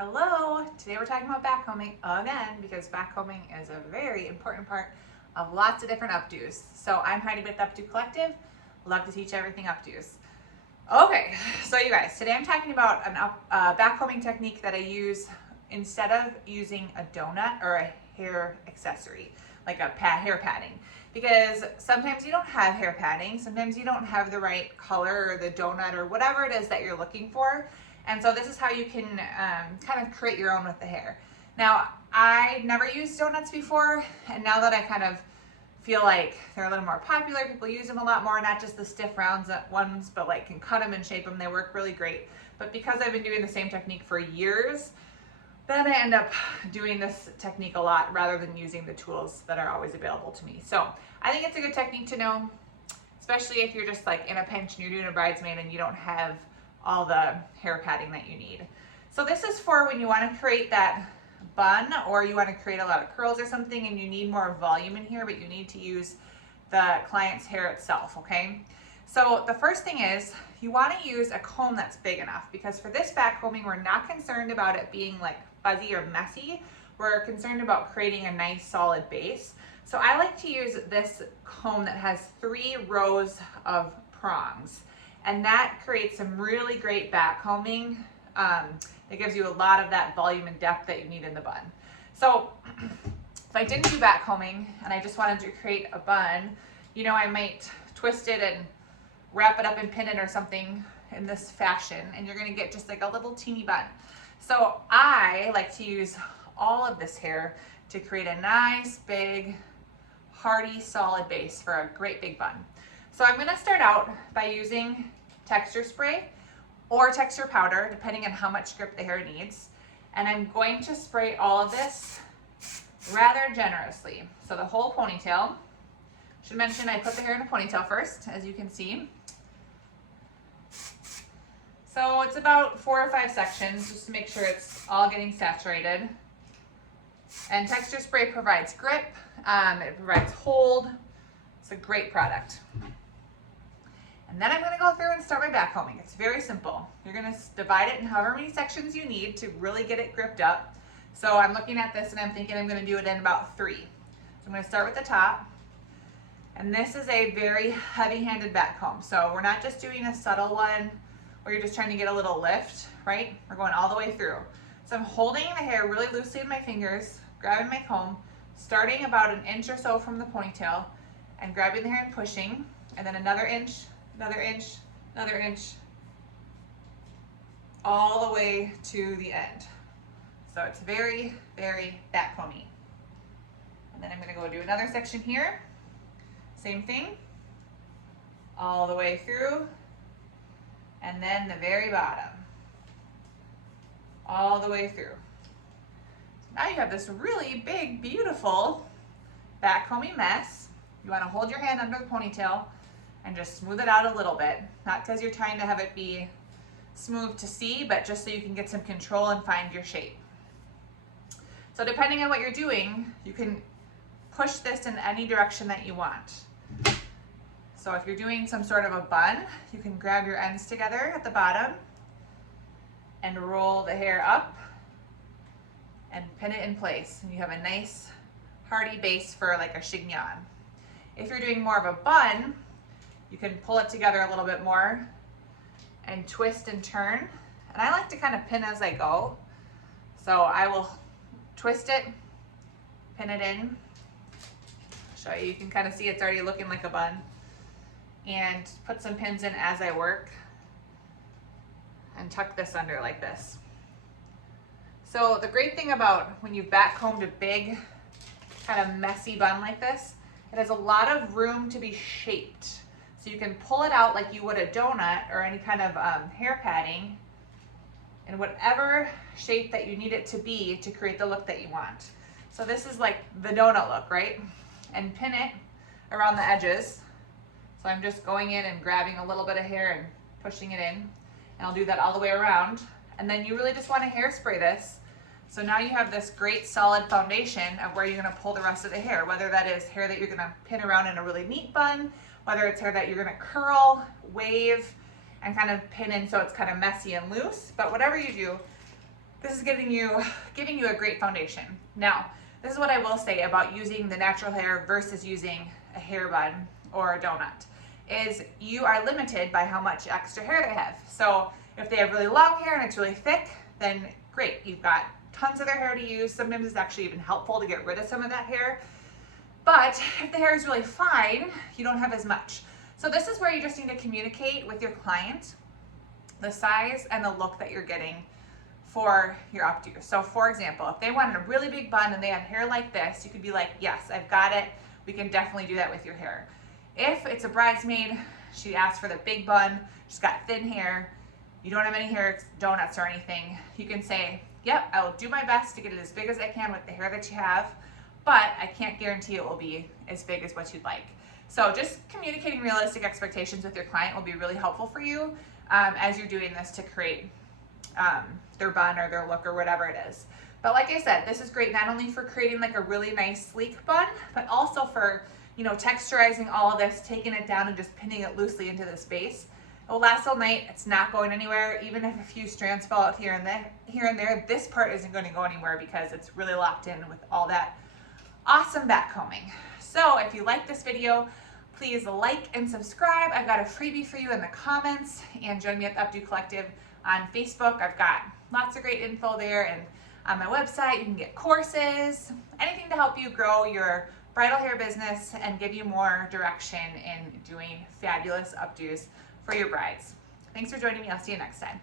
Hello, today we're talking about backcombing again because backcombing is a very important part of lots of different updos. So I'm Heidi with Updo Collective, love to teach everything updos. Okay, so you guys, today I'm talking about a backcombing technique that I use instead of using a donut or a hair accessory, like a hair padding. Because sometimes you don't have hair padding, sometimes you don't have the right color or the donut or whatever it is that you're looking for. And so this is how you can kind of create your own with the hair. Now, I never used donuts before, and now that I kind of feel like they're a little more popular, people use them a lot more, not just the stiff rounds ones, but like can cut them and shape them, they work really great. But because I've been doing the same technique for years, then I end up doing this technique a lot rather than using the tools that are always available to me. So I think it's a good technique to know, especially if you're just like in a pinch and you're doing a bridesmaid and you don't have all the hair padding that you need. So this is for when you want to create that bun or you want to create a lot of curls or something and you need more volume in here, but you need to use the client's hair itself, okay? So the first thing is you want to use a comb that's big enough, because for this backcombing, we're not concerned about it being like fuzzy or messy. We're concerned about creating a nice solid base. So I like to use this comb that has 3 rows of prongs. And that creates some really great backcombing. It gives you a lot of that volume and depth that you need in the bun. So if I didn't do backcombing and I just wanted to create a bun, you know, I might twist it and wrap it up and pin it or something in this fashion, and you're gonna get just like a little teeny bun. So I like to use all of this hair to create a nice, big, hearty, solid base for a great big bun. So I'm gonna start out by using texture spray or texture powder, depending on how much grip the hair needs. And I'm going to spray all of this rather generously. So the whole ponytail. Should mention I put the hair in a ponytail first, as you can see. So it's about 4 or 5 sections, just to make sure it's all getting saturated. And texture spray provides grip, it provides hold. It's a great product. And then I'm going to go through and start my backcombing. It's very simple. You're going to divide it in however many sections you need to really get it gripped up. So I'm looking at this and I'm thinking I'm going to do it in about 3. So I'm going to start with the top. And this is a very heavy-handed backcomb. So we're not just doing a subtle one where you're just trying to get a little lift, right? We're going all the way through. So I'm holding the hair really loosely in my fingers, grabbing my comb, starting about 1 inch or so from the ponytail, and grabbing the hair and pushing, and then another inch, another inch, another inch, all the way to the end. So it's very, very backcomby. And then I'm gonna go do another section here. Same thing, all the way through, and then the very bottom, all the way through. So now you have this really big, beautiful backcombing mess. You wanna hold your hand under the ponytail and just smooth it out a little bit. Not because you're trying to have it be smooth to see, but just so you can get some control and find your shape. So depending on what you're doing, you can push this in any direction that you want. So if you're doing some sort of a bun, you can grab your ends together at the bottom and roll the hair up and pin it in place. And you have a nice hearty base for like a chignon. If you're doing more of a bun, you can pull it together a little bit more and twist and turn. And I like to kind of pin as I go. So I will twist it, pin it in. Show you, you can kind of see it's already looking like a bun. And put some pins in as I work. And tuck this under like this. So the great thing about when you've backcombed a big, kind of messy bun like this, it has a lot of room to be shaped. So you can pull it out like you would a donut or any kind of hair padding in whatever shape that you need it to be to create the look that you want. So this is like the donut look, right? And pin it around the edges. So I'm just going in and grabbing a little bit of hair and pushing it in. And I'll do that all the way around. And then you really just want to hairspray this. So now you have this great solid foundation of where you're going to pull the rest of the hair, whether that is hair that you're going to pin around in a really neat bun, whether it's hair that you're going to curl, wave, and kind of pin in so it's kind of messy and loose. But whatever you do, this is giving you a great foundation. Now, this is what I will say about using the natural hair versus using a hair bun or a donut, is you are limited by how much extra hair they have. So if they have really long hair and it's really thick, then great, you've got tons of their hair to use. Sometimes it's actually even helpful to get rid of some of that hair. But if the hair is really fine, you don't have as much. So this is where you just need to communicate with your client the size and the look that you're getting for your updo. So for example, if they wanted a really big bun and they have hair like this, you could be like, yes, I've got it. We can definitely do that with your hair. If it's a bridesmaid, she asked for the big bun, she's got thin hair, you don't have any hair donuts or anything, you can say, yep, I will do my best to get it as big as I can with the hair that you have, but I can't guarantee it will be as big as what you'd like. So just communicating realistic expectations with your client will be really helpful for you as you're doing this to create their bun or their look or whatever it is. But like I said, this is great not only for creating like a really nice sleek bun, but also for, you know, texturizing all of this, taking it down and just pinning it loosely into this base. It will last all night. It's not going anywhere. Even if a few strands fall out here and there, this part isn't going to go anywhere because it's really locked in with all that awesome backcombing. So if you like this video, please like and subscribe. I've got a freebie for you in the comments, and join me at the Updo Collective on Facebook. I've got lots of great info there, and on my website you can get courses, anything to help you grow your bridal hair business and give you more direction in doing fabulous updos for your brides. Thanks for joining me. I'll see you next time.